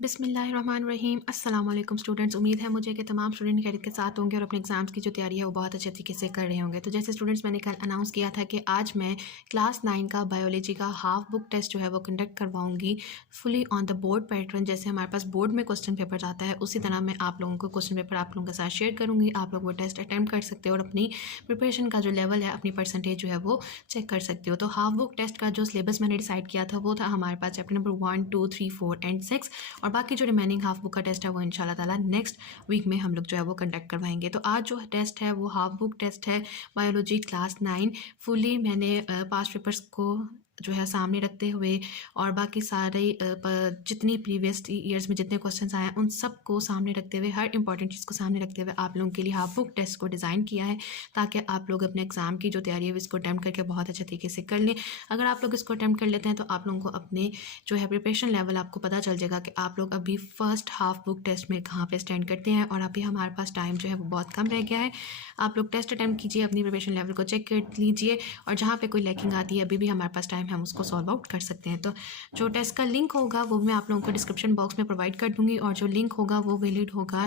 बिस्मिल्लाहिर्रहमानिर्रहीम। अस्सलाम वालेकुम स्टूडेंट्स। उम्मीद है मुझे कि तमाम स्टूडेंट खैरियत के साथ होंगे और अपने एग्जाम्स की जो तैयारी है वो बहुत अच्छे तरीके से कर रहे होंगे। तो जैसे स्टूडेंट्स मैंने कल अनाउंस किया था कि आज मैं क्लास 9 का बायोलॉजी का हाफ बुक टेस्ट जो है वो कंडक्ट करवाऊंगी fully on the board pattern. जैसे हमारे पास बोर्ड में क्वेश्चन पेपर आता है उसी तरह मैं आप लोगों को क्वेश्चन पेपर आप लोगों के साथ शेयर करूँगी। आप लोग वो टेस्ट अटैम्प्ट कर सकते हो और अपनी प्रिपरेशन का जो लेवल है, अपनी परसेंटेज जो है वो चेक कर सकते हो। तो हाफ बुक टेस्ट का जो सिलेबस मैंने डिसाइड किया था वो था हमारे पास चैप्टर नंबर 1, 2, 3, 4 एंड 6 और बाकी जो रिमेनिंग हाफ बुक का टेस्ट है वो इंशाल्लाह ताला नेक्स्ट वीक में हम लोग जो है वो कंडक्ट करवाएंगे। तो आज जो टेस्ट है वो हाफ बुक टेस्ट है बायोलॉजी क्लास 9। फुली मैंने पास्ट पेपर्स को जो है सामने रखते हुए और बाकी सारे जितनी प्रीवियस ईयर्स में जितने क्वेश्चंस आए हैं उन सब को सामने रखते हुए, हर इंपॉर्टेंट चीज़ को सामने रखते हुए आप लोगों के लिए हाफ बुक टेस्ट को डिज़ाइन किया है ताकि आप लोग अपने एग्ज़ाम की जो तैयारी है इसको अटैम्प्ट करके बहुत अच्छे तरीके से कर लें। अगर आप लोग इसको अटैम्प्ट कर लेते हैं तो आप लोगों को अपने जो है प्रिपरेशन लेवल आपको पता चल जाएगा कि आप लोग अभी फर्स्ट हाफ बुक टेस्ट में कहाँ पे स्टैंड करते हैं। और अभी हमारे पास टाइम जो है वो बहुत कम रह गया है। आप लोग टेस्ट अटैम्प्ट कीजिए, अपनी प्रिपरेशन लेवल को चेक कर लीजिए और जहाँ पे कोई लैकिंग आती है अभी भी हमारे पास टाइम है, हम उसको सॉल्व आउट कर सकते हैं। तो जो टेस्ट का लिंक होगा वो मैं आप लोगों को डिस्क्रिप्शन बॉक्स में प्रोवाइड कर दूँगी और जो लिंक होगा वो वैलिड होगा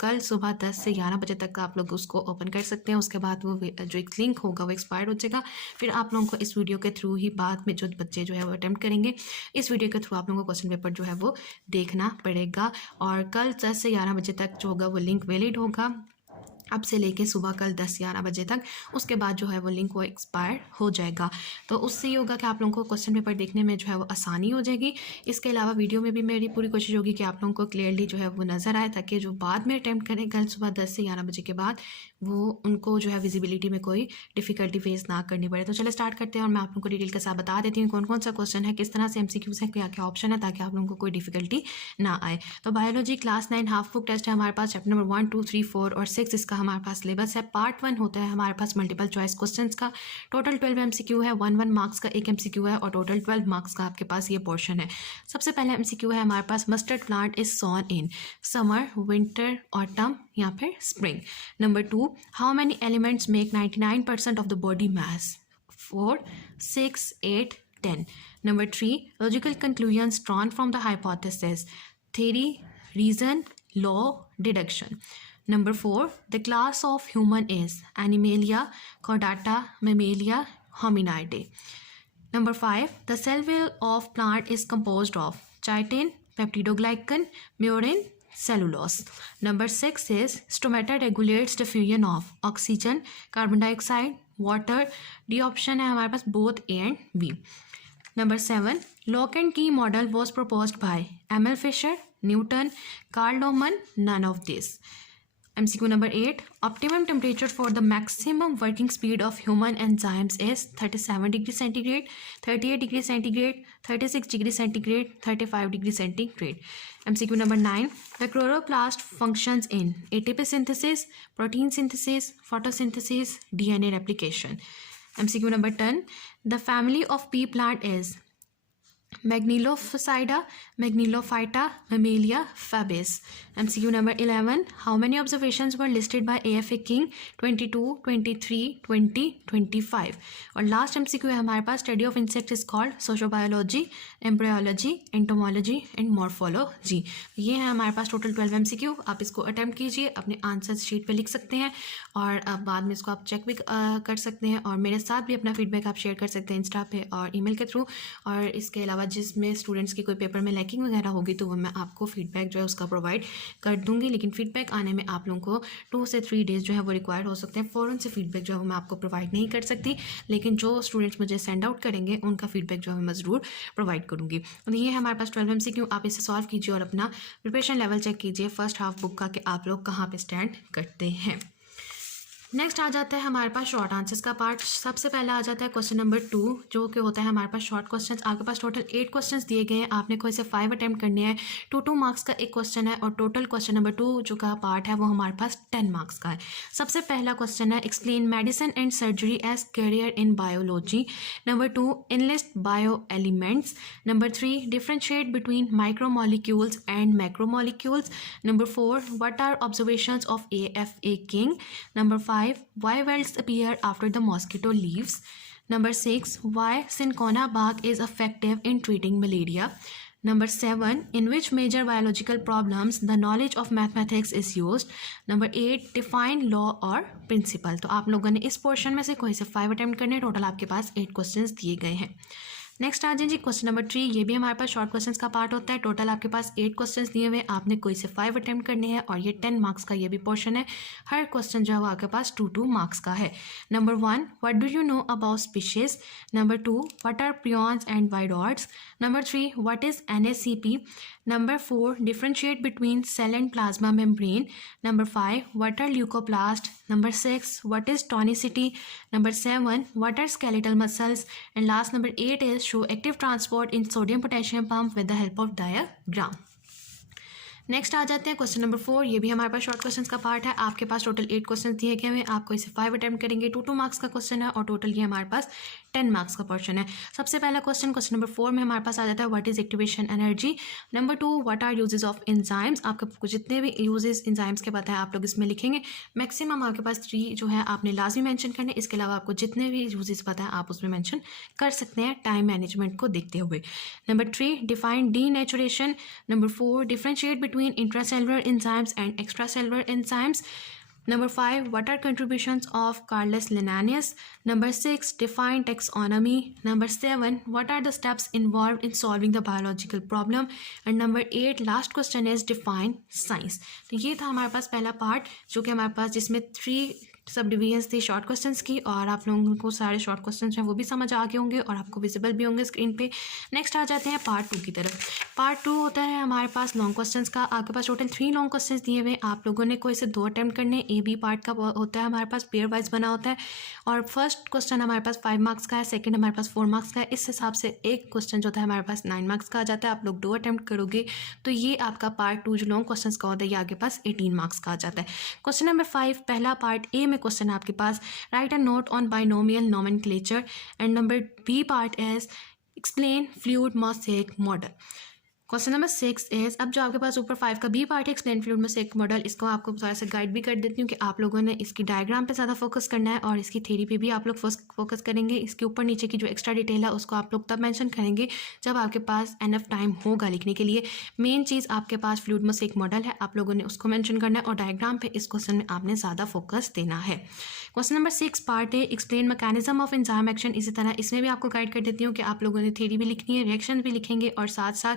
कल सुबह 10 से 11 बजे तक आप लोग उसको ओपन कर सकते हैं। उसके बाद वो जो एक लिंक होगा वो एक्सपायर हो जाएगा। फिर आप लोगों को इस वीडियो के थ्रू ही बाद में जो बच्चे जो है वो अटैम्प्ट करेंगे इस वीडियो के थ्रू आप लोगों को क्वेश्चन पेपर जो है वो देखना पड़ेगा। और कल 10 से 11 बजे तक जो होगा वो लिंक वैलिड होगा, अब से लेके सुबह कल 10-11 बजे तक। उसके बाद जो है वो लिंक वो एक्सपायर हो जाएगा। तो उससे ये होगा कि आप लोगों को क्वेश्चन पेपर देखने में जो है वो आसानी हो जाएगी। इसके अलावा वीडियो में भी मेरी पूरी कोशिश होगी कि आप लोगों को क्लियरली जो है वो नज़र आए ताकि जो बाद में अटैम्प्ट करें कल सुबह 10 से 11 बजे के बाद वो उनको जो है विजिबिलिटी में कोई डिफ़िकल्टी फेस ना करनी पड़े। तो चलो स्टार्ट करते हैं और मैं आप लोगों को डिटेल के साथ बता देती हूँ कौन कौन सा क्वेश्चन है, किस तरह से MCQs है, क्या क्या ऑप्शन है ताकि आप लोगों को कोई डिफ़िकल्टी ना आए। तो biology class 9 half book test है हमारे पास चैप्टर नंबर 1, 2, 3, 4 और 6 इसका हमारे पास सिलेबस है। पार्ट 1 होता है हमारे पास मल्टीपल चॉइस क्वेश्चंस का। टोटल 12 MCQ है, 1 मार्क्स का एक MCQ है और टोटल 12 मार्क्स का आपके पास ये पोर्शन है। सबसे पहले MCQ है हमारे पास, mustard plant is sown in summer, winter, autumn या फिर spring. Number 2, how many elements make 99% of the body mass? 4, 6, 8, 10. Number 3, logical conclusions drawn from the hypothesis: theory, reason, law, deduction. Number 4, the class of human is Animalia, Chordata, Mammalia, Hominidae. Number 5, the cell wall of plant is composed of chitin, peptidoglycan, murin, cellulose. Number 6 is stomata regulates diffusion of oxygen, carbon dioxide, water. D option है हमारे पास both A and B. Number 7, lock and key model was proposed by M.L. Fisher, Newton, Carl Neumann, none of this. MCQ number 8, optimum temperature for the maximum working speed of human enzymes is 37 degrees centigrade, 38 degrees centigrade, 36 degrees centigrade, 35 degrees centigrade. MCQ number 9, the chloroplast functions in ATP synthesis, protein synthesis, photosynthesis, DNA replication. MCQ number 10, the family of pea plant is Magnilophycida, Magnilophyta, Mammalia, Fabaceae. MCQ number 11, how many observations were listed by AFA King? 22, 23, 20, 25. और last MCQ है हमारे पास, study of insect is called sociobiology, embryology, entomology and morphology. ये है हमारे पास total 12 MCQ। आप इसको अटैम्प्ट कीजिए, अपने आंसर शीट पे लिख सकते हैं और अब बाद में इसको आप चेक भी कर सकते हैं और मेरे साथ भी अपना फीडबैक आप शेयर कर सकते हैं इंस्टा पे और ईमेल के थ्रू। और इसके अलावा जिसमें स्टूडेंट्स की कोई पेपर में लैकिंग वगैरह होगी तो वो मैं आपको फीडबैक जो है उसका प्रोवाइड कर दूंगी। लेकिन फीडबैक आने में आप लोगों को 2 से 3 डेज़ जो है वो रिक्वायर्ड हो सकते हैं। फ़ौरन से फीडबैक जो है वो मैं आपको प्रोवाइड नहीं कर सकती, लेकिन जो स्टूडेंट्स मुझे सेंड आउट करेंगे उनका फीडबैक जो है मैं ज़रूर प्रोवाइड करूँगी। तो ये है हमारे पास 12 MCQ। आप इसे सॉल्व कीजिए और अपना प्रिपरेशन लेवल चेक कीजिए फर्स्ट हाफ बुक का कि आप लोग कहाँ पर स्टैंड करते हैं। नेक्स्ट आ जाता है हमारे पास शॉर्ट आंसर्स का पार्ट। सबसे पहले आ जाता है क्वेश्चन नंबर 2 जो कि होता है हमारे पास शॉर्ट क्वेश्चंस। आपके पास टोटल 8 क्वेश्चंस दिए गए हैं, आपने कोई से 5 अटैम्प्ट करने हैं। 2 मार्क्स का एक क्वेश्चन है और टोटल क्वेश्चन नंबर 2 जो का पार्ट है वो हमारे पास 10 मार्क्स का है। सबसे पहला क्वेश्चन है, explain medicine and surgery as career in biology. Number 2, enlist bio elements. Number 3, differentiate between micromolecules and macromolecules. Number 4, what are observations of AFA King। Number 5, why welts appear after the mosquito leaves. Number 6, why cinchona bark is effective in treating malaria. Number 7, in which major biological problems the knowledge of mathematics is used? Number 8, define law or principle. तो आप लोगों ने इस portion में से कोई से 5 attempt करने, टोटल आपके पास 8 क्वेश्चंस दिए गए हैं। नेक्स्ट आ जाए जी क्वेश्चन नंबर 3, ये भी हमारे पास शॉर्ट क्वेश्चंस का पार्ट होता है। टोटल आपके पास 8 क्वेश्चंस दिए हुए हैं, आपने कोई से 5 अटेम्प्ट करने हैं और ये 10 मार्क्स का ये भी पोर्शन है। हर क्वेश्चन जो है वो आपके पास 2 मार्क्स का है। Number 1, what do you know about species? Number 2, what are prions and viroids? Number 3, what is NACP? Number 4, differentiate between cell and plasma membrane. Number 5, what are leucoplasts? Number 6, what is tonicity? Number 7, what are skeletal muscles? And last number 8 is show active transport in sodium potassium pump with the help of diagram. Next आ जाते हैं question number 4, ये भी हमारे पास short questions का part है। आपके पास टोटल 8 क्वेश्चन दिए गए हैं, आपको इसे 5 अटेम्प्ट करेंगे। 2 मार्क्स का क्वेश्चन है और टोटल ये हमारे पास 10 मार्क्स का पोर्शन है। सबसे पहला क्वेश्चन नंबर 4 में हमारे पास आ जाता है what is activation energy. Number 2, what are uses of enzymes. आपको जितने भी यूजेस एंजाइम्स के पता है आप लोग इसमें लिखेंगे। मैक्सिमम आपके पास 3 जो है आपने लाजमी मेंशन करने, इसके अलावा आपको जितने भी यूजेस पता है आप उसमें मेंशन कर सकते हैं टाइम मैनेजमेंट को देखते हुए। Number 3, define denaturation. Number 4, differentiate between intracellular enzymes and extracellular enzymes. Number 5, what are contributions of Carolus Linnaeus? Number 6, define taxonomy. Number 7, what are the steps involved in solving the biological problem? And number 8, last question is define science. तो ये था हमारे पास पहला part जो कि हमारे पास जिसमें 3 सब डिवीजन्स थी शॉर्ट क्वेश्चंस की, और आप लोगों को सारे शॉर्ट क्वेश्चंस हैं वो भी समझ आ गए होंगे और आपको विजिबल भी होंगे स्क्रीन पे। नेक्स्ट आ जाते हैं पार्ट 2 की तरफ। पार्ट 2 होता है हमारे पास लॉन्ग क्वेश्चंस का। आपके पास टोटल 3 लॉन्ग क्वेश्चंस दिए हुए, आप लोगों ने कोई से 2 अटेम्प्ट करने। AB पार्ट का होता है हमारे पास पेयर वाइज बना होता है, और फर्स्ट क्वेश्चन हमारे पास 5 मार्क्स का है, सेकेंड हमारे पास 4 मार्क्स का है। इस हिसाब से एक क्वेश्चन जो था हमारे पास 9 मार्क्स का आ जाता है। आप लोग 2 अटेम्प्ट करोगे तो ये आपका पार्ट 2 जो लॉन्ग क्वेश्चन का होता है ये आपके पास 18 मार्क्स का आ जाता है। क्वेश्चन नंबर 5, पहला पार्ट A में क्वेश्चन है आपके पास write a note on binomial nomenclature, and number B part is explain fluid mosaic model. Question number 6 is, अब जो आपके पास ऊपर 5 का B पार्ट है एक्सप्लेन फ्लूइड मोज़ेक मॉडल, इसको आपको थोड़ा सा गाइड भी कर देती हूँ कि आप लोगों ने इसकी डायग्राम पे ज़्यादा फोकस करना है और इसकी थ्योरी पे भी आप लोग फोकस करेंगे। इसके ऊपर नीचे की जो एक्स्ट्रा डिटेल है उसको आप लोग तब मेंशन करेंगे जब आपके पास एनफ टाइम होगा लिखने के लिए। मेन चीज़ आपके पास फ्लूइड मोज़ेक मॉडल है, आप लोगों ने उसको मैंशन करना है और डायग्राम पे इस क्वेश्चन में आपने ज़्यादा फोकस देना है। क्वेश्चन नंबर 6 पार्ट है explain mechanism of enzyme action. इसी तरह इसमें भी आपको गाइड कर देती हूँ कि आप लोगों ने थ्योरी भी लिखनी है, रिएक्शन भी लिखेंगे और साथ साथ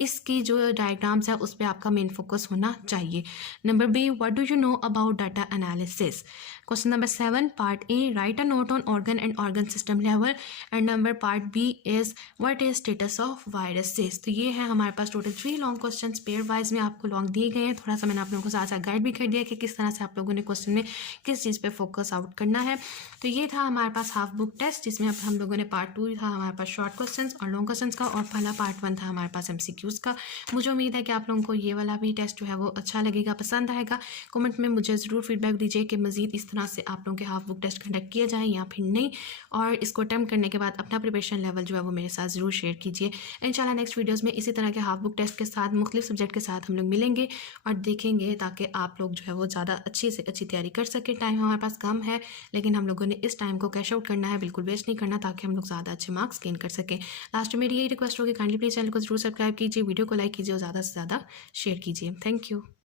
इसकी जो डायग्राम्स है उस पर आपका मेन फोकस होना चाहिए। Number B, what do you know about data analysis. Question number 7 part A, write a note on organ and organ system level, and number part B is what is status of viruses. तो ये है हमारे पास total 3 long question paper wise में आपको long दिए गए हैं। थोड़ा सा मैंने आप लोगों को साथ साथ गाइड भी कर दिया कि किस तरह से आप लोगों ने क्वेश्चन में किस चीज़ पे फोकस आउट करना है। तो ये था हमारे पास हाफ बुक टेस्ट जिसमें अब हम लोगों ने पार्ट 2 था हमारे पास शॉर्ट क्वेश्चन और लॉन्ग क्वेश्चन का, और पहला पार्ट 1 था हमारे पास MCQs का। मुझे उम्मीद है कि आप लोगों को ये वाला भी टेस्ट जो है वो अच्छा लगेगा, पसंद आएगा। कमेंट में मुझे ज़रूर फीडबैक दीजिए कि मज़ीद इस तरह से आप लोगों के हाफ बुक टेस्ट कंडक्ट किए जाएँ या फिर नहीं, और इसको अटेम्प्ट करने के बाद अपना प्रिपरेशन लेवल जो है वो मेरे साथ ज़रूर शेयर कीजिए। इंशाल्लाह नेक्स्ट वीडियोज़ में इसी तरह के हाफ बुक टेस्ट के साथ मुख्तलिफ सब्जेक्ट के साथ हम लोग मिलेंगे और देखेंगे ताकि आप लोग जो है वो ज़्यादा अच्छी से अच्छी तैयारी कर सकें। टाइम हमारे पास कम है लेकिन हम लोगों ने इस टाइम को कैश आउट करना है, बिल्कुल वेस्ट नहीं करना, ताकि हम लोग ज़्यादा अच्छे मार्क्स गेन कर सकें। लास्ट में मेरी यही रिक्वेस्ट होगी, काइंडली प्लीज़ चैनल को जरूर सब्सक्राइब कीजिए, वीडियो को लाइक कीजिए और ज़्यादा से ज़्यादा शेयर कीजिए। Thank you.